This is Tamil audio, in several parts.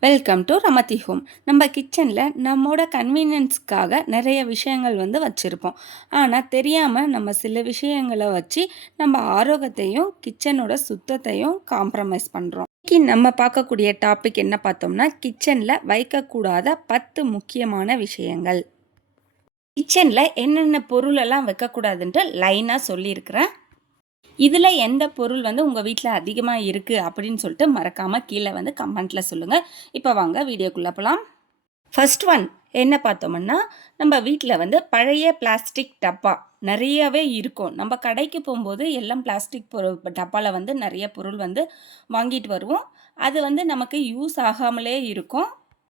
வெல்கம் டு ரமதி ஹோம் நம்ம கிச்சனில் நம்மோட கன்வீனியன்ஸ்க்காக நிறைய விஷயங்கள் வந்து வச்சுருப்போம். ஆனால் தெரியாமல் நம்ம சில விஷயங்களை வச்சு நம்ம ஆரோக்கியத்தையும் கிச்சனோட சுத்தத்தையும் காம்ப்ரமைஸ் பண்ணுறோம் இன்றைக்கி நம்ம பார்க்கக்கூடிய டாபிக் என்ன பார்த்தோம்னா கிச்சனில் வைக்கக்கூடாத பத்து முக்கியமான விஷயங்கள். கிச்சனில் என்னென்ன பொருளெல்லாம் வைக்கக்கூடாதுன்ட்டு லைனாக சொல்லியிருக்கிறேன். இதில் எந்த பொருள் வந்து உங்கள் வீட்டில் அதிகமாக இருக்குது அப்படின்னு சொல்லிட்டு மறக்காமல் கீழே வந்து கமெண்ட்டில் சொல்லுங்கள் இப்போ வாங்க வீடியோக்குள்ளே போகலாம் ஃபர்ஸ்ட் ஒன் என்ன பார்த்தோம்னா நம்ம வீட்டில் வந்து பழைய பிளாஸ்டிக் டப்பா நிறையவே இருக்கும். நம்ம கடைக்கு போகும்போது எல்லாம் பிளாஸ்டிக் பொருள் டப்பாவில் வந்து நிறைய பொருள் வந்து வாங்கிட்டு வருவோம். அது வந்து நமக்கு யூஸ் ஆகாமலே இருக்கும்.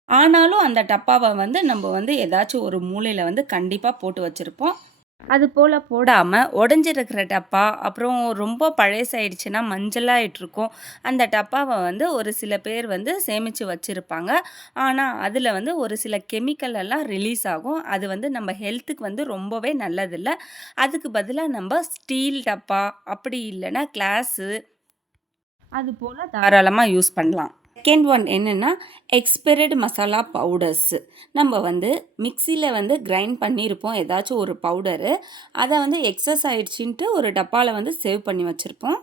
ஆனாலும் அந்த டப்பாவை வந்து நம்ம வந்து ஏதாச்சும் ஒரு மூலையில் வந்து கண்டிப்பாக போட்டு வச்சுருப்போம். அது போல் போடாமல் உடஞ்சிருக்கிற டப்பா அப்புறம் ரொம்ப பழசாயிடுச்சுன்னா மஞ்சளாயிட்டு இருக்கும் அந்த டப்பாவை வந்து ஒரு சில பேர் வந்து சேமித்து வச்சுருப்பாங்க. ஆனால் அதில் வந்து ஒரு சில கெமிக்கல் எல்லாம் ரிலீஸ் ஆகும். அது வந்து நம்ம ஹெல்த்துக்கு வந்து ரொம்பவே நல்லதில்லை. அதுக்கு பதிலாக நம்ம ஸ்டீல் டப்பா அப்படி இல்லைன்னா கிளாஸு. அது போல் தாராளமாக யூஸ் பண்ணலாம். செகண்ட் ஒன் என்னென்னா எக்ஸ்பெரட் மசாலா பவுடர்ஸு நம்ம வந்து மிக்சியில் வந்து கிரைண்ட் பண்ணியிருப்போம் ஏதாச்சும் ஒரு பவுடரு அதை வந்து எக்ஸஸ் ஆயிடுச்சுன்ட்டு ஒரு டப்பாவில் வந்து சேவ் பண்ணி வச்சுருப்போம்.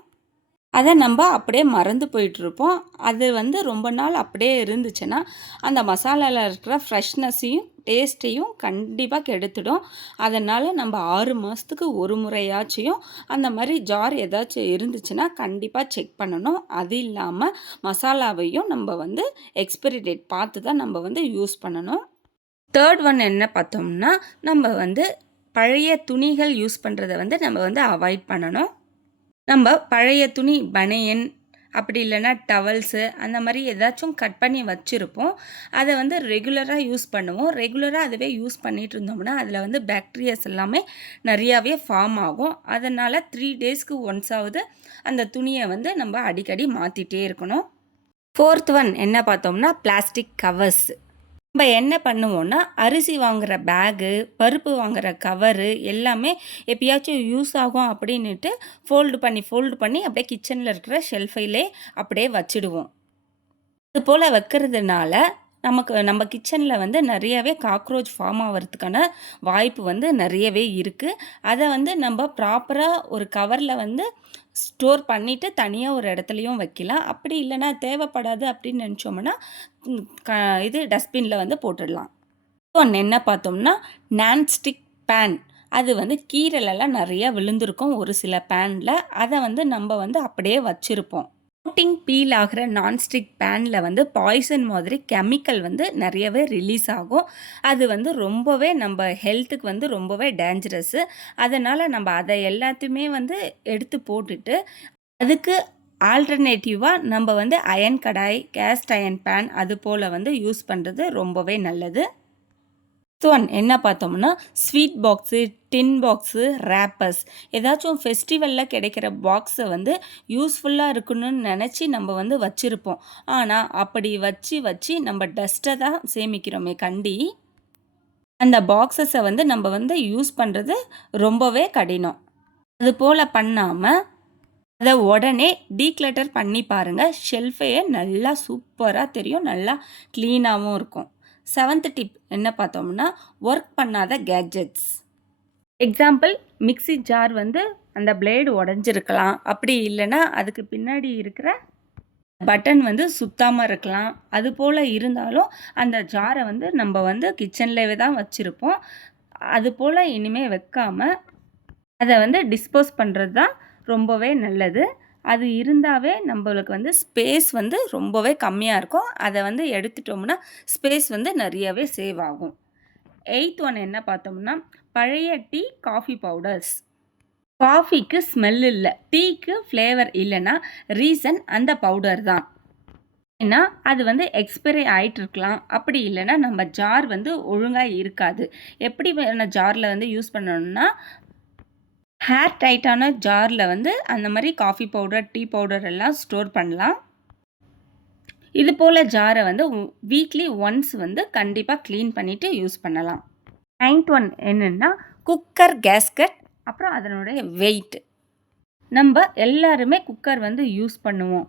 அதை நம்ம அப்படியே மறந்து போயிட்டுருப்போம். அது வந்து ரொம்ப நாள் அப்படியே இருந்துச்சுன்னா அந்த மசாலாவில் இருக்கிற ஃப்ரெஷ்னஸையும் டேஸ்ட்டையும் கண்டிப்பாக கெடுத்துடும். அதனால் நம்ம ஆறு மாதத்துக்கு ஒரு முறையாச்சும் அந்த மாதிரி ஜார் ஏதாச்சும் இருந்துச்சுன்னா கண்டிப்பாக செக் பண்ணணும். அது இல்லாமல் மசாலாவையும் நம்ம வந்து எக்ஸ்பிரி டேட் பார்த்து தான் நம்ம வந்து யூஸ் பண்ணணும். தேர்ட் ஒன் என்ன பார்த்தோம்னா நம்ம வந்து பழைய துணிகள் யூஸ் பண்ணுறத வந்து நம்ம வந்து அவாய்ட் பண்ணணும். நம்ம பழைய துணி பனியன் அப்படி இல்லைன்னா டவல்ஸு அந்த மாதிரி ஏதாச்சும் கட் பண்ணி வச்சுருப்போம். அதை வந்து ரெகுலராக யூஸ் பண்ணுவோம். ரெகுலராக அதுவே யூஸ் பண்ணிகிட்டு இருந்தோம்னா அதில் வந்து பேக்டீரியாஸ் எல்லாமே நிறையாவே ஃபார்ம் ஆகும். அதனால் த்ரீ டேஸ்க்கு ஒன்ஸாவது அந்த துணியை வந்து நம்ம அடிக்கடி மாற்றிட்டே இருக்கணும். ஃபோர்த் ஒன் என்ன பார்த்தோம்னா பிளாஸ்டிக் கவர்ஸ் நம்ம என்ன பண்ணுவோம்னா அரிசி வாங்குகிற பேகு பருப்பு வாங்குகிற கவரு எல்லாமே எப்பயாச்சும் யூஸ் ஆகும் அப்படின்ட்டு ஃபோல்டு பண்ணி ஃபோல்டு பண்ணி அப்படியே கிச்சனில் இருக்கிற ஷெல்ஃபைலே அப்படியே வச்சுடுவோம். இது போல் வைக்கிறதுனால நமக்கு நம்ம கிச்சனில் வந்து நிறையவே காக்ரோச் ஃபார்ம் ஆகிறதுக்கான வாய்ப்பு வந்து நிறையவே இருக்குது அதை வந்து நம்ம ப்ராப்பராக ஒரு கவரில் வந்து ஸ்டோர் பண்ணிவிட்டு தனியாக ஒரு இடத்துலையும் வைக்கலாம். அப்படி இல்லைன்னா தேவைப்படாது அப்படின்னு நினச்சோம்னா க இது டஸ்ட்பினில் வந்து போட்டுடலாம். ஒன்று என்ன பார்த்தோம்னா நான்ஸ்டிக் பேன் அது வந்து கீரலெல்லாம் நிறையா விழுந்திருக்கும் ஒரு சில பேனில் அதை வந்து நம்ம வந்து அப்படியே வச்சுருப்போம். கோட்டிங் பீல் ஆகிற நான்ஸ்டிக் பேனில் வந்து பாய்சன் மாதிரி கெமிக்கல் வந்து நிறையவே ரிலீஸ் ஆகும். அது வந்து ரொம்பவே நம்ம ஹெல்த்துக்கு வந்து ரொம்பவே டேஞ்சரஸ்ஸு அதனால் நம்ம அதை எல்லாத்தையுமே வந்து எடுத்து போட்டுட்டு அதுக்கு ஆல்டர்னேட்டிவாக நம்ம வந்து iron kadai cast iron pan அது போல் வந்து யூஸ் பண்ணுறது ரொம்பவே நல்லது. ஒன் என்ன பார்த்தோம்னா sweet box tin box wrappers ஏதாச்சும் ஃபெஸ்டிவலில் கிடைக்கிற பாக்ஸை வந்து யூஸ்ஃபுல்லாக இருக்கணும்னு நினச்சி நம்ம வந்து வச்சுருப்போம். ஆனால் அப்படி வச்சு வச்சு நம்ம டஸ்ட்டை தான் சேமிக்கிறோமே கண்டி அந்த பாக்ஸஸை வந்து நம்ம வந்து யூஸ் பண்ணுறது ரொம்பவே கடினம். அது போல் பண்ணாமல் அதை உடனே டீக்ளட்டர் பண்ணி பாருங்கள் ஷெல்ஃபையே நல்லா சூப்பராக தெரியும். நல்லா க்ளீனாகவும் இருக்கும். செவன்த் டிப் என்ன பார்த்தோம்னா ஒர்க் பண்ணாத கேட்ஜெட்ஸ் எக்ஸாம்பிள் மிக்சி ஜார் வந்து அந்த பிளேடு உடஞ்சிருக்கலாம். அப்படி இல்லைன்னா அதுக்கு பின்னாடி இருக்கிற பட்டன் வந்து சுத்தாமல் இருக்கலாம். அது போல் இருந்தாலும் அந்த ஜாரை வந்து நம்ம வந்து கிச்சன்லேயே தான் வச்சுருப்போம். அது போல் இனிமேல் வைக்காமல் அதை வந்து டிஸ்போஸ் பண்ணுறது தான் ரொம்பவே நல்லது. அது இருந்தாவே நம்மளுக்கு வந்து ஸ்பேஸ் வந்து ரொம்பவே கம்மியாக இருக்கும். அதை வந்து எடுத்துட்டோம்னா ஸ்பேஸ் வந்து நிறையவே சேவ் ஆகும். எயித் ஒன் என்ன பார்த்தோம்னா பழைய டீ காஃபி பவுடர்ஸ் காஃபிக்கு ஸ்மெல் இல்லை. டீக்கு ஃப்ளேவர் இல்லைன்னா ரீசன் அந்த பவுடர் தான். ஏன்னா அது வந்து எக்ஸ்பைரி ஆகிட்டு இருக்கலாம் அப்படி இல்லைன்னா நம்ம ஜார் வந்து ஒழுங்காக இருக்காது. எப்படி ஜாரில் வந்து யூஸ் பண்ணணும்னா ஹேர் டைட்டான ஜாரில் வந்து அந்த மாதிரி காஃபி பவுடர் டீ பவுடர் எல்லாம் ஸ்டோர் பண்ணலாம். இது போல் ஜாரை வந்து வீக்லி ஒன்ஸ் வந்து கண்டிப்பாக க்ளீன் பண்ணிவிட்டு யூஸ் பண்ணலாம். நைன்த் ஒன் என்னென்னா குக்கர் கேஸ்கட் அப்புறம் அதனுடைய வெயிட் நம்ம எல்லாருமே குக்கர் வந்து யூஸ் பண்ணுவோம்.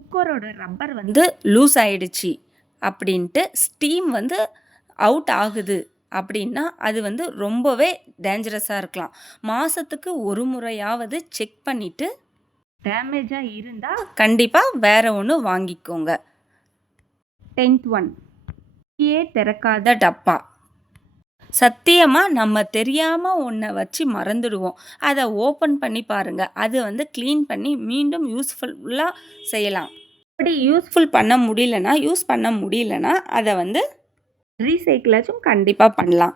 குக்கரோட ரப்பர் வந்து லூஸ் ஆயிடுச்சு அப்படின்ட்டு ஸ்டீம் வந்து அவுட் ஆகுது. அப்படின்னா அது வந்து ரொம்பவே டேஞ்சரஸாக இருக்கலாம். மாதத்துக்கு ஒரு முறையாவது செக் பண்ணிவிட்டு டேமேஜாக இருந்தால் கண்டிப்பாக வேற ஒன்று வாங்கிக்கோங்க. டென்த் ஒன் ஏ திறக்காத டப்பா. சத்தியமாக நம்ம தெரியாமல் ஒன்றை வச்சு மறந்துடுவோம். அதை ஓப்பன் பண்ணி பாருங்கள் அது வந்து க்ளீன் பண்ணி மீண்டும் யூஸ்ஃபுல்லாக செய்யலாம். அப்படி யூஸ்ஃபுல் பண்ண முடியலனா யூஸ் பண்ண முடியலனா அதை வந்து ரீசைக்கிளாச்சும் கண்டிப்பாக பண்ணலாம்.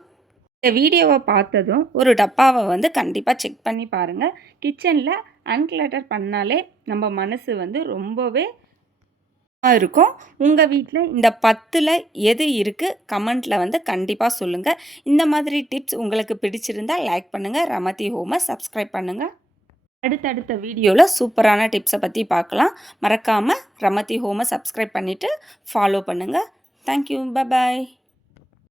இந்த வீடியோவை பார்த்ததும் ஒரு டப்பாவை வந்து கண்டிப்பாக செக் பண்ணி பாருங்கள் கிச்சனில் அன்கிளட்டர் பண்ணாலே நம்ம மனசு வந்து ரொம்பவே இருக்கும். உங்கள் வீட்டில் இந்த பத்தில் எது இருக்குது கமெண்ட்டில் வந்து கண்டிப்பாக சொல்லுங்கள் இந்த மாதிரி டிப்ஸ் உங்களுக்கு பிடிச்சிருந்தா லைக் பண்ணுங்கள் ரமதி ஹோமை சப்ஸ்கிரைப் பண்ணுங்கள் அடுத்தடுத்த வீடியோவில் சூப்பரான டிப்ஸை பற்றி பார்க்கலாம். மறக்காமல் ரமதி ஹோமை சப்ஸ்கிரைப் பண்ணிவிட்டு ஃபாலோ பண்ணுங்கள் தேங்க்யூ பபாய்